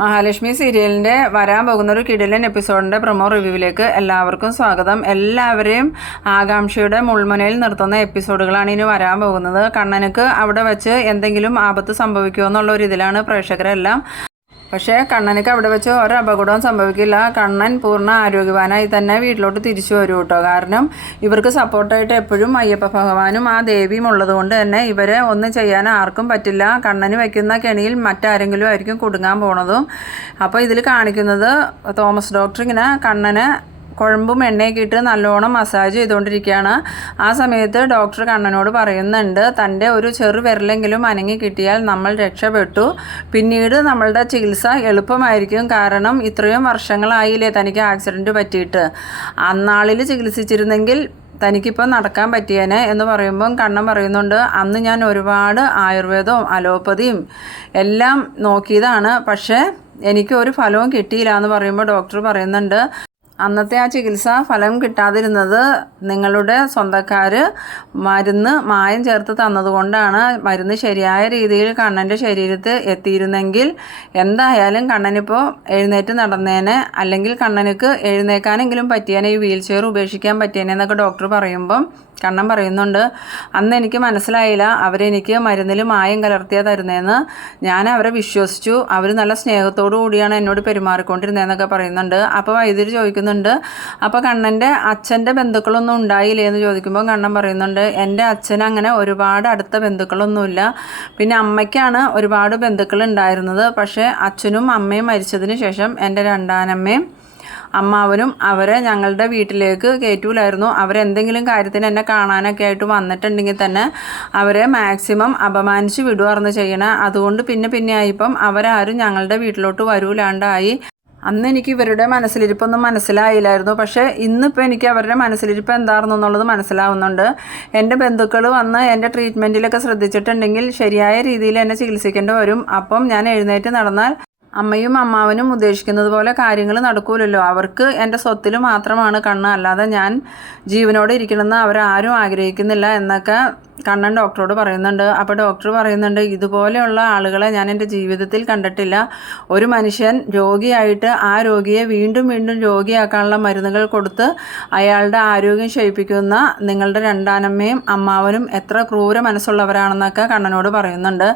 മഹാലക്ഷ്മി സീരിയലിന്റെ വരാൻ പോകുന്ന ഒരു കിടിലൻ എപ്പിസോഡിന്റെ പ്രൊമോ റിവ്യൂവിലേക്ക് എല്ലാവർക്കും സ്വാഗതം. എല്ലാവരെയും ആകാംക്ഷയുടെ മുൾമുനയിൽ നിർത്തുന്ന എപ്പിസോഡുകളാണ് ഇനി വരാൻ പോകുന്നത്. കണ്ണനുക്ക് അവിടെ വെച്ച് എന്തെങ്കിലും ആപത്ത് സംഭവിക്കുമോ എന്നുള്ള ഒരു ഇതിലാണ് പ്രേക്ഷകരെല്ലാം പക്ഷേ കണ്ണനക്ക് അവിടെ വെച്ച് ഒരു അപകടവും സംഭവിക്കില്ല. കണ്ണൻ പൂർണ ആരോഗ്യവാനായി തന്നെ വീട്ടിലോട്ട് തിരിച്ചു വരും കേട്ടോ. കാരണം ഇവർക്ക് സപ്പോർട്ടായിട്ട് എപ്പോഴും അയ്യപ്പ ഭഗവാനും ആ ദേവിയും ഉള്ളതുകൊണ്ട് തന്നെ ഇവരെ ഒന്നും ചെയ്യാൻ ആർക്കും പറ്റില്ല. കണ്ണന് വയ്ക്കുന്ന കെണിയിൽ മറ്റാരെങ്കിലും ആയിരിക്കും കുടുങ്ങാൻ പോണതും. അപ്പോൾ ഇതിൽ കാണിക്കുന്നത് തോമസ് ഡോക്ടർ ഇങ്ങനെ കണ്ണനെ കുഴമ്പും എണ്ണയൊക്കെ ഇട്ട് നല്ലോണം മസാജ് ചെയ്തുകൊണ്ടിരിക്കുകയാണ്. ആ സമയത്ത് ഡോക്ടർ കണ്ണനോട് പറയുന്നുണ്ട് തന്റെ ഒരു ചെറു വിരലെങ്കിലും അനങ്ങി കിട്ടിയാൽ നമ്മൾ രക്ഷപ്പെട്ടു. പിന്നീട് നമ്മളുടെ ചികിത്സ എളുപ്പമായിരിക്കും കാരണം ഇത്രയും വർഷങ്ങളായില്ലേ തനിക്ക് ആക്സിഡന്റ് പറ്റിയിട്ട്. അന്നാളിൽ ചികിത്സിച്ചിരുന്നെങ്കിൽ തനിക്കിപ്പോൾ നടക്കാൻ പറ്റിയേനെ എന്ന് പറയുമ്പം കണ്ണൻ പറയുന്നുണ്ട് അന്ന് ഞാൻ ഒരുപാട് ആയുർവേദവും അലോപ്പതിയും എല്ലാം നോക്കിയതാണ്. പക്ഷേ എനിക്ക് ഒരു ഫലവും കിട്ടിയില്ല എന്ന് പറയുമ്പോൾ ഡോക്ടർ പറയുന്നുണ്ട് അന്നത്തെ ആ ചികിത്സ ഫലം കിട്ടാതിരുന്നത് നിങ്ങളുടെ സ്വന്തക്കാർ മരുന്ന് മായം ചേർത്ത് തന്നതുകൊണ്ടാണ് മരുന്ന് ശരിയായ രീതിയിൽ കണ്ണന്റെ ശരീരത്ത് എത്തിയിരുന്നെങ്കിൽ എന്തായാലും കണ്ണനിപ്പോൾ എഴുന്നേറ്റ് നടന്നേനെ അല്ലെങ്കിൽ കണ്ണനക്ക് എഴുന്നേക്കാനെങ്കിലും പറ്റിയേനെ ഈ വീൽ ചെയർ ഉപേക്ഷിക്കാൻ പറ്റിയേനെ എന്നൊക്കെ ഡോക്ടർ പറയുമ്പം കണ്ണൻ പറയുന്നുണ്ട്. അന്ന് എനിക്ക് മനസ്സിലായില്ല. അവരെനിക്ക് മരുന്നിൽ മായം കലർത്തിയാ തരുന്നതെന്ന് ഞാൻ അവരെ വിശ്വസിച്ചു. അവർ നല്ല സ്നേഹത്തോടു കൂടിയാണ് എന്നോട് പെരുമാറിക്കൊണ്ടിരുന്നതെന്നൊക്കെ പറയുന്നുണ്ട്. അപ്പോൾ വൈദ്യുതി ചോദിക്കുന്നുണ്ട് അപ്പോൾ കണ്ണന്റെ അച്ഛന്റെ ബന്ധുക്കളൊന്നും ഉണ്ടായില്ലേ എന്ന് ചോദിക്കുമ്പോൾ കണ്ണൻ പറയുന്നുണ്ട് എന്റെ അച്ഛൻ അങ്ങനെ ഒരുപാട് അടുത്ത ബന്ധുക്കളൊന്നുമില്ല. പിന്നെ അമ്മയ്ക്കാണ് ഒരുപാട് ബന്ധുക്കൾ ഉണ്ടായിരുന്നത് പക്ഷേ അച്ഛനും അമ്മയും മരിച്ചതിന് ശേഷം എന്റെ രണ്ടാനമ്മയും അമ്മാവനും അവരെ ഞങ്ങളുടെ വീട്ടിലേക്ക് കയറ്റൂലായിരുന്നു. അവരെന്തെങ്കിലും കാര്യത്തിന് എന്നെ കാണാനൊക്കെ ആയിട്ട് വന്നിട്ടുണ്ടെങ്കിൽ തന്നെ അവരെ മാക്സിമം അപമാനിച്ച് വിടുവാർന്ന് ചെയ്യണേ. അതുകൊണ്ട് പിന്നെ പിന്നെ ആയിപ്പം അവരാരും ഞങ്ങളുടെ വീട്ടിലോട്ട് വരൂലാണ്ടായി. അന്ന് എനിക്ക് ഇവരുടെ മനസ്സിലിരിപ്പൊന്നും മനസ്സിലായില്ലായിരുന്നു. പക്ഷേ ഇന്നിപ്പോൾ എനിക്ക് അവരുടെ മനസ്സിലിരിപ്പ് എന്താണെന്നു എന്നുള്ളത് മനസ്സിലാവുന്നുണ്ട്. എന്റെ ബന്ധുക്കൾ വന്ന് എന്റെ ട്രീറ്റ്മെന്റിലൊക്കെ ശ്രദ്ധിച്ചിട്ടുണ്ടെങ്കിൽ ശരിയായ രീതിയിൽ എന്നെ ചികിത്സിക്കേണ്ടി വരും. അപ്പം ഞാൻ എഴുന്നേറ്റ് നടന്നാൽ അമ്മയും അമ്മാവനും ഉദ്ദേശിക്കുന്നത് പോലെ കാര്യങ്ങൾ നടക്കൂലല്ലോ. അവർക്ക് എന്റെ സ്വത്തിൽ മാത്രമാണ് കണ്ണ്. അല്ലാതെ ഞാൻ ജീവനോടെ ഇരിക്കണമെന്ന് അവരാരും ആഗ്രഹിക്കുന്നില്ല എന്നൊക്കെ കണ്ണൻ ഡോക്ടറോട് പറയുന്നുണ്ട്. അപ്പോൾ ഡോക്ടർ പറയുന്നുണ്ട് ഇതുപോലെയുള്ള ആളുകളെ ഞാൻ എന്റെ ജീവിതത്തിൽ കണ്ടിട്ടില്ല. ഒരു മനുഷ്യൻ രോഗിയായിട്ട് ആ രോഗിയെ വീണ്ടും വീണ്ടും രോഗിയാക്കാനുള്ള മരുന്നുകൾ കൊടുത്ത് അയാളുടെ ആരോഗ്യം ക്ഷയിപ്പിക്കുന്ന നിങ്ങളുടെ രണ്ടാനമ്മയും അമ്മാവനും എത്ര ക്രൂര മനസ്സുള്ളവരാണെന്നൊക്കെ കണ്ണനോട് പറയുന്നുണ്ട്.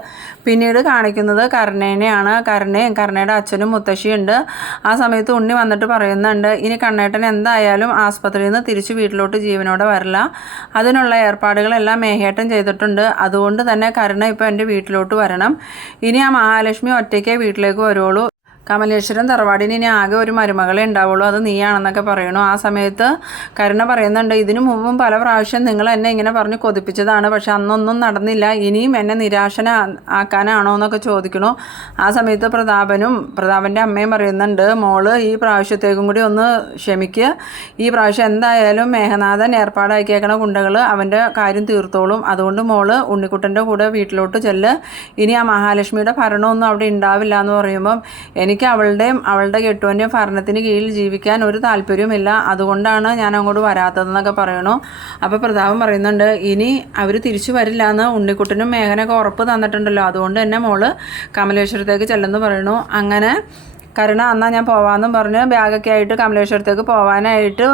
പിന്നീട് കാണിക്കുന്നത് കരുണേനെയാണ്. കരുണയും കരുണയുടെ അച്ഛനും മുത്തശ്ശിയുണ്ട്. ആ സമയത്ത് ഉണ്ണി വന്നിട്ട് പറയുന്നുണ്ട് ഇനി കണ്ണേട്ടൻ എന്തായാലും ആസ്പത്രിയിൽ നിന്ന് തിരിച്ച് വീട്ടിലോട്ട് ജീവനോടെ വരില്ല. അതിനുള്ള ഏർപ്പാടുകളെല്ലാം മേഹേട്ടൻ ചെയ്തിട്ടുണ്ട്. അതുകൊണ്ട് തന്നെ കരുണ ഇപ്പോൾ എന്റെ വീട്ടിലോട്ട് വരണം. ഇനി ആ മഹാലക്ഷ്മി ഒറ്റയ്ക്കേ വീട്ടിലേക്ക് വരുള്ളൂ. കമലേശ്വരൻ തറവാടിന് ഇനി ആകെ ഒരു മരുമകളെ ഉണ്ടാവുള്ളൂ അത് നീയാണെന്നൊക്കെ പറയണു ആ സമയത്ത് കരുണ പറയുന്നുണ്ട് ഇതിനു മുമ്പും പല പ്രാവശ്യം നിങ്ങൾ എന്നെ ഇങ്ങനെ പറഞ്ഞ് കൊതിപ്പിച്ചതാണ് പക്ഷെ അന്നൊന്നും നടന്നില്ല ഇനിയും എന്നെ നിരാശന ആക്കാനാണോ എന്നൊക്കെ ചോദിക്കണു ആ സമയത്ത് പ്രതാപനും പ്രതാപന്റെ അമ്മയും പറയുന്നുണ്ട് മോൾ ഈ പ്രാവശ്യത്തേക്കും കൂടി ഒന്ന് ക്ഷമിക്കുക ഈ പ്രാവശ്യം എന്തായാലും മേഘനാഥൻ ഏർപ്പാടാക്കിയേക്കണ ഗുണ്ടകൾ അവന്റെ കാര്യം തീർത്തോളും. അതുകൊണ്ട് മോൾ ഉണ്ണിക്കുട്ടന്റെ കൂടെ വീട്ടിലോട്ട് ചെല്ല്. ഇനി ആ മഹാലക്ഷ്മിയുടെ ഭരണമൊന്നും അവിടെ ഉണ്ടാവില്ല എന്ന് പറയുമ്പം എനിക്ക് അവളുടെയും അവളുടെ കെട്ടുവന്റെയും ഭരണത്തിന് കീഴിൽ ജീവിക്കാൻ ഒരു താല്പര്യവുമില്ല. അതുകൊണ്ടാണ് ഞാൻ അങ്ങോട്ട് വരാത്തതെന്നൊക്കെ പറയണു. അപ്പോൾ പ്രതാപം പറയുന്നുണ്ട് ഇനി അവർ തിരിച്ചു വരില്ല എന്ന് ഉണ്ണിക്കുട്ടനും മേഘനൊക്കെ ഉറപ്പ് തന്നിട്ടുണ്ടല്ലോ. അതുകൊണ്ട് തന്നെ മോൾ കമലേശ്വരത്തേക്ക് ചെല്ലെന്ന് പറയണു. അങ്ങനെ കരുണ അന്നാ ഞാൻ പോവാമെന്നും പറഞ്ഞ് ബാഗൊക്കെ ആയിട്ട് കമലേശ്വരത്തേക്ക് പോകാനായിട്ട്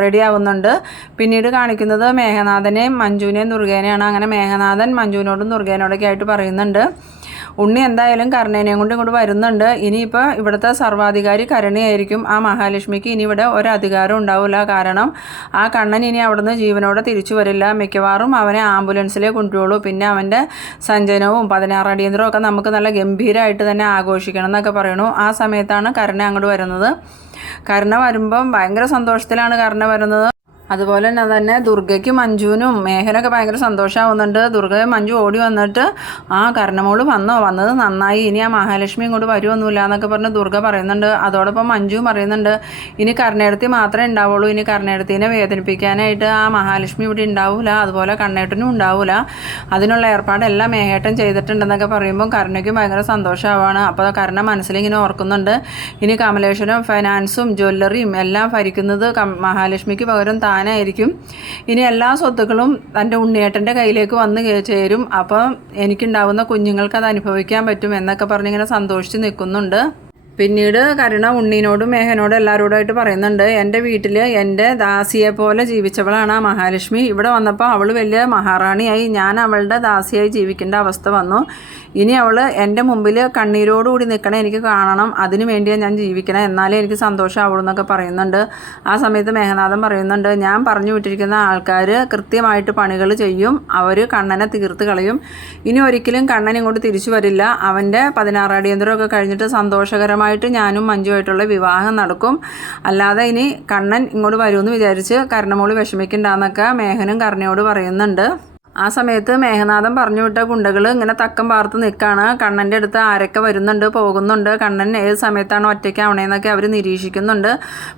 റെഡി ആവുന്നുണ്ട് പിന്നീട് കാണിക്കുന്നത് മേഘനാഥനെയും മഞ്ജുവിനെയും ദുർഗേനെയാണ്. അങ്ങനെ മേഘനാഥൻ മഞ്ജുവിനോടും ദുർഗേനോടൊക്കെ ആയിട്ട് പറയുന്നുണ്ട്. ഉണ്ണി എന്തായാലും കരുണേനെയും കൊണ്ട് ഇങ്ങോട്ട് വരുന്നുണ്ട്. ഇനിയിപ്പോൾ ഇവിടുത്തെ സർവാധികാരി കരുണയായിരിക്കും. ആ മഹാലക്ഷ്മിക്ക് ഇനി ഇവിടെ ഒരധികാരം ഉണ്ടാവില്ല കാരണം ആ കണ്ണൻ ഇനി അവിടുന്ന് ജീവനോടെ തിരിച്ചു വരില്ല. മിക്കവാറും അവനെ ആംബുലൻസിലേ കൊണ്ടുപോളൂ പിന്നെ അവന്റെ സഞ്ചനവും പതിനാറ് അടിയന്തരവും ഒക്കെ നമുക്ക് നല്ല ഗംഭീരമായിട്ട് തന്നെ ആഘോഷിക്കണം എന്നൊക്കെ പറയണു ആ സമയത്താണ് കരുണ അങ്ങോട്ട് വരുന്നത്. കരുണ വരുമ്പം ഭയങ്കര സന്തോഷത്തിലാണ് കരുണ വരുന്നത്. അതുപോലെ തന്നെ തന്നെ ദുർഗയ്ക്കും മഞ്ജുവിനും മേഘനൊക്കെ ഭയങ്കര സന്തോഷമാവുന്നുണ്ട് ദുർഗയും മഞ്ജു ഓടി വന്നിട്ട് ആ കർണമോൾ വന്നോ? വന്നത് നന്നായി. ഇനി ആ മഹാലക്ഷ്മി ഇങ്ങോട്ട് വരുമൊന്നുമില്ല എന്നൊക്കെ പറഞ്ഞ് ദുർഗ പറയുന്നുണ്ട്. അതോടൊപ്പം മഞ്ജുവും പറയുന്നുണ്ട് ഇനി കർണേടത്തി മാത്രമേ ഉണ്ടാവുള്ളൂ. ഇനി കർണേടത്തിനെ വേദനിപ്പിക്കാനായിട്ട് ആ മഹാലക്ഷ്മി ഇവിടെ ഉണ്ടാവില്ല അതുപോലെ കണ്ണേട്ടനും ഉണ്ടാവില്ല അതിനുള്ള ഏർപ്പാടെല്ലാം മേഹേട്ടൻ ചെയ്തിട്ടുണ്ടെന്നൊക്കെ പറയുമ്പോൾ കരുണയ്ക്കും ഭയങ്കര സന്തോഷമാവാണ് അപ്പോൾ കരുണ മനസ്സിലിങ്ങനെ ഓർക്കുന്നുണ്ട്. ഇനി കമലേശ്വരം ഫൈനാൻസും ജ്വല്ലറിയും എല്ലാം ഭരിക്കുന്നത് മഹാലക്ഷ്മിക്ക് പകരം താൻ താനായിരിക്കും ഇനി എല്ലാ സ്വത്തുക്കളും തന്റെ ഉണ്ണിയേട്ടന്റെ കയ്യിലേക്ക് വന്ന് ചേരും. അപ്പം എനിക്കുണ്ടാവുന്ന കുഞ്ഞുങ്ങൾക്ക് അത് അനുഭവിക്കാൻ പറ്റും എന്നൊക്കെ പറഞ്ഞിങ്ങനെ സന്തോഷിച്ച് നിൽക്കുന്നുണ്ട്. പിന്നീട് കരുണ ഉണ്ണീനോടും മേഹനോടും എല്ലാവരോടായിട്ട് പറയുന്നുണ്ട് എന്റെ വീട്ടിൽ എന്റെ ദാസിയെ പോലെ ജീവിച്ചവളാണ് ആ മഹാലക്ഷ്മി. ഇവിടെ വന്നപ്പോൾ അവൾ വലിയ മഹാറാണിയായി. ഞാൻ അവളുടെ ദാസിയായി ജീവിക്കേണ്ട അവസ്ഥ വന്നു. ഇനി അവൾ എന്റെ മുമ്പിൽ കണ്ണീരോടുകൂടി നിൽക്കണം എനിക്ക് കാണണം. അതിനു വേണ്ടിയാണ് ഞാൻ ജീവിക്കണം. എന്നാലേ എനിക്ക് സന്തോഷമാവുള്ളൂ എന്നൊക്കെ പറയുന്നുണ്ട്. ആ സമയത്ത് മേഘനാഥൻ പറയുന്നുണ്ട് ഞാൻ പറഞ്ഞു വിട്ടിരിക്കുന്ന ആൾക്കാർ കൃത്യമായിട്ട് പണികൾ ചെയ്യും. അവർ കണ്ണനെ തീർത്ത് കളയും. ഇനി ഒരിക്കലും കണ്ണൻ ഇങ്ങോട്ട് തിരിച്ചു വരില്ല. അവന്റെ പതിനാറാടിയന്തരമൊക്കെ കഴിഞ്ഞിട്ട് സന്തോഷകരമായിട്ട് ഞാനും മഞ്ജുമായിട്ടുള്ള വിവാഹം നടക്കും. അല്ലാതെ ഇനി കണ്ണൻ ഇങ്ങോട്ട് വരുമെന്ന് വിചാരിച്ച് കരണമോൾ വിഷമിക്കണ്ടെന്നൊക്കെ മേഘനും കർണയോട് പറയുന്നുണ്ട്. ആ സമയത്ത് മേഘനാഥൻ പറഞ്ഞു വിട്ട ഗുണ്ടകൾ ഇങ്ങനെ തക്കം പാർത്ത് നിൽക്കുകയാണ് കണ്ണന്റെ അടുത്ത് ആരൊക്കെ വരുന്നുണ്ട് പോകുന്നുണ്ട്. കണ്ണൻ ഏത് സമയത്താണ് ഒറ്റയ്ക്ക് ആവണേന്നൊക്കെ അവർ നിരീക്ഷിക്കുന്നുണ്ട്.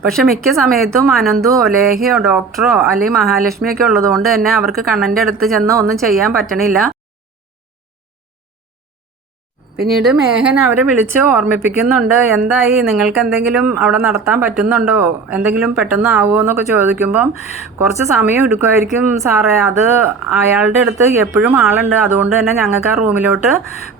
പക്ഷേ മിക്ക സമയത്തും അനന്തു ലേഹയോ ഡോക്ടറോ അല്ലെങ്കിൽ മഹാലക്ഷ്മിയൊക്കെ ഉള്ളതുകൊണ്ട് തന്നെ അവർക്ക് കണ്ണന്റെ അടുത്ത് ചെന്ന് ഒന്നും ചെയ്യാൻ പറ്റണില്ല. പിന്നീട് മേഘൻ അവരെ വിളിച്ച് ഓർമ്മിപ്പിക്കുന്നുണ്ട്. എന്തായി? നിങ്ങൾക്ക് എന്തെങ്കിലും അവിടെ നടത്താൻ പറ്റുന്നുണ്ടോ? എന്തെങ്കിലും പെട്ടെന്ന് ആവുമോ എന്നൊക്കെ ചോദിക്കുമ്പം കുറച്ച് സമയം എടുക്കുമായിരിക്കും സാറേ. അത് അയാളുടെ അടുത്ത് എപ്പോഴും ആളുണ്ട്. അതുകൊണ്ട് തന്നെ ഞങ്ങൾക്ക് ആ റൂമിലോട്ട്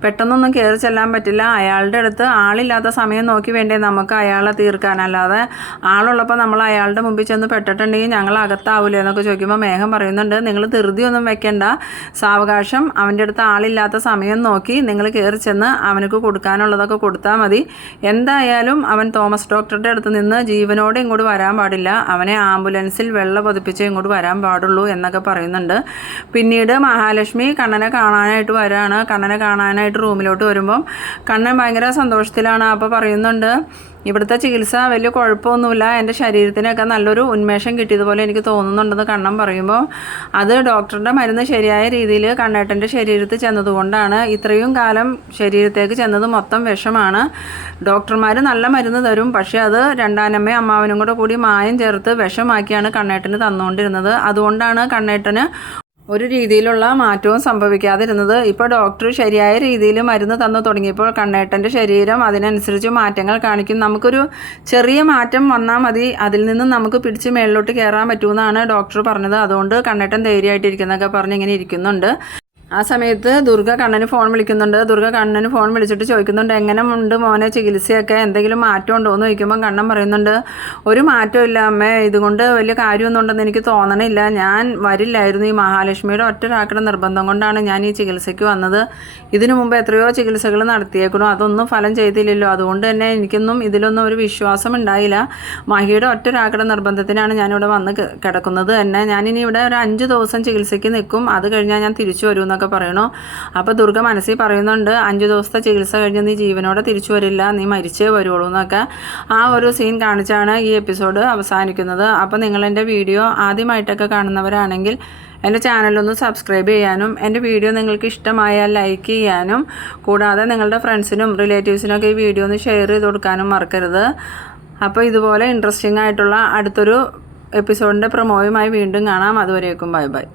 പെട്ടെന്നൊന്നും കയറി ചെല്ലാൻ പറ്റില്ല. അയാളുടെ അടുത്ത് ആളില്ലാത്ത സമയം നോക്കി വേണ്ടേ നമുക്ക് അയാളെ തീർക്കാൻ. അല്ലാതെ ആളുള്ളപ്പോൾ നമ്മൾ അയാളുടെ മുമ്പിൽ ചെന്ന് പെട്ടിട്ടുണ്ടെങ്കിൽ ഞങ്ങൾ അകത്താവില്ല എന്നൊക്കെ ചോദിക്കുമ്പോൾ മേഘം പറയുന്നുണ്ട്. നിങ്ങൾ ധൃതിയൊന്നും വെക്കേണ്ട. സാവകാശം അവന്റെ അടുത്ത് ആളില്ലാത്ത സമയം നോക്കി നിങ്ങൾ കയറി ചെന്ന് അവനക്ക് കൊടുക്കാനുള്ളതൊക്കെ കൊടുത്താൽ മതി. എന്തായാലും അവൻ തോമസ് ഡോക്ടറുടെ അടുത്ത് നിന്ന് ജീവനോടെ ഇങ്ങോട്ട് വരാൻ പാടില്ല. അവനെ ആംബുലൻസിൽ വെള്ളം പതിപ്പിച്ച് ഇങ്ങോട്ട് വരാൻ പാടുള്ളൂ എന്നൊക്കെ പറയുന്നുണ്ട്. പിന്നീട് മഹാലക്ഷ്മി കണ്ണനെ കാണാനായിട്ട് വരാണ്. കണ്ണനെ കാണാനായിട്ട് റൂമിലോട്ട് വരുമ്പം കണ്ണൻ ഭയങ്കര സന്തോഷത്തിലാണ്. അപ്പോൾ പറയുന്നുണ്ട് ഇവിടുത്തെ ചികിത്സ വലിയ കുഴപ്പമൊന്നുമില്ല. എന്റെ ശരീരത്തിനൊക്കെ നല്ലൊരു ഉന്മേഷം കിട്ടിയതുപോലെ എനിക്ക് തോന്നുന്നുണ്ടെന്ന് കണ്ണം പറയുമ്പോൾ. അത് ഡോക്ടറുടെ മരുന്ന് ശരിയായ രീതിയിൽ കണ്ണേട്ടന്റെ ശരീരത്തിൽ ചെന്നതുകൊണ്ടാണ്. ഇത്രയും കാലം ശരീരത്തേക്ക് ചെന്നത് മൊത്തം വിഷമാണ്. ഡോക്ടർമാർ നല്ല മരുന്ന് തരും. പക്ഷേ അത് രണ്ടാനമ്മയും അമ്മാവനും കൂടെ കൂടി മായം ചേർത്ത് വിഷമാക്കിയാണ് കണ്ണേട്ടന് തന്നുകൊണ്ടിരുന്നത്. അതുകൊണ്ടാണ് കണ്ണേട്ടന് ഒരു രീതിയിലുള്ള മാറ്റവും സംഭവിക്കാതിരുന്നത്. ഇപ്പോൾ ഡോക്ടർ ശരിയായ രീതിയിൽ മരുന്ന് തന്നു തുടങ്ങിയപ്പോൾ കണ്ണേട്ടന്റെ ശരീരം അതിനനുസരിച്ച് മാറ്റങ്ങൾ കാണിക്കും. നമുക്കൊരു ചെറിയ മാറ്റം വന്നാൽ മതി. അതിൽ നിന്ന് നമുക്ക് പിടിച്ച് മേളിലോട്ട് കയറാൻ പറ്റുമെന്നാണ് ഡോക്ടർ പറഞ്ഞത്. അതുകൊണ്ട് കണ്ണേട്ടൻ ധൈര്യമായിട്ടിരിക്കുന്നൊക്കെ പറഞ്ഞ് ഇങ്ങനെ ഇരിക്കുന്നുണ്ട്. ആ സമയത്ത് ദുർഗ കണ്ണന് ഫോൺ വിളിക്കുന്നുണ്ട്. ദുർഗ കണ്ണന് ഫോൺ വിളിച്ചിട്ട് ചോദിക്കുന്നുണ്ട് എങ്ങനെ ഉണ്ട് മോനെ ചികിത്സയൊക്കെ? എന്തെങ്കിലും മാറ്റം ഉണ്ടോ എന്ന് ചോദിക്കുമ്പോൾ കണ്ണൻ പറയുന്നുണ്ട് ഒരു മാറ്റവും ഇല്ല അമ്മേ. ഇതുകൊണ്ട് വലിയ കാര്യമൊന്നും ഉണ്ടെന്ന് എനിക്ക് തോന്നണില്ല. ഞാൻ വരില്ലായിരുന്നു. ഈ മഹാലക്ഷ്മിയുടെ ഒറ്റരാക്കട നിർബന്ധം കൊണ്ടാണ് ഞാൻ ഈ ചികിത്സയ്ക്ക് വന്നത്. ഇതിനു മുമ്പ് എത്രയോ ചികിത്സകൾ നടത്തിയേക്കണു അതൊന്നും ഫലം ചെയ്തില്ലല്ലോ. അതുകൊണ്ട് തന്നെ എനിക്കൊന്നും ഇതിലൊന്നും ഒരു വിശ്വാസം ഉണ്ടായില്ല. മഹിയുടെ ഒറ്റരാക്കട നിർബന്ധത്തിനാണ് ഞാനിവിടെ വന്ന് കിടക്കുന്നത് തന്നെ. ഞാനിനി ഇവിടെ ഒരു അഞ്ച് ദിവസം ചികിത്സയ്ക്ക് നിൽക്കും. അത് കഴിഞ്ഞാൽ ഞാൻ തിരിച്ചു വരും എന്നൊക്കെ പറയണു. അപ്പോൾ ദുർഗ മനസ്സിൽ പറയുന്നുണ്ട് അഞ്ച് ദിവസത്തെ ചികിത്സ കഴിഞ്ഞ് നീ ജീവനോടെ തിരിച്ചു വരില്ല നീ മരിച്ചേ വരുള്ളൂ എന്നൊക്കെ ആ ഒരു സീൻ കാണിച്ചാണ് ഈ എപ്പിസോഡ് അവസാനിക്കുന്നത്. അപ്പോൾ നിങ്ങളെന്റെ വീഡിയോ ആദ്യമായിട്ടൊക്കെ കാണുന്നവരാണെങ്കിൽ എന്റെ ചാനലൊന്ന് സബ്സ്ക്രൈബ് ചെയ്യാനും എന്റെ വീഡിയോ നിങ്ങൾക്ക് ഇഷ്ടമായാൽ ലൈക്ക് ചെയ്യാനും കൂടാതെ നിങ്ങളുടെ ഫ്രണ്ട്സിനും റിലേറ്റീവ്സിനൊക്കെ ഈ വീഡിയോ ഒന്ന് ഷെയർ ചെയ്ത് കൊടുക്കാനും മറക്കരുത്. അപ്പോൾ ഇതുപോലെ ഇൻട്രസ്റ്റിംഗ് ആയിട്ടുള്ള അടുത്തൊരു എപ്പിസോഡിന്റെ പ്രൊമോയുമായി വീണ്ടും കാണാം. അതുവരേക്കും ബൈ ബൈ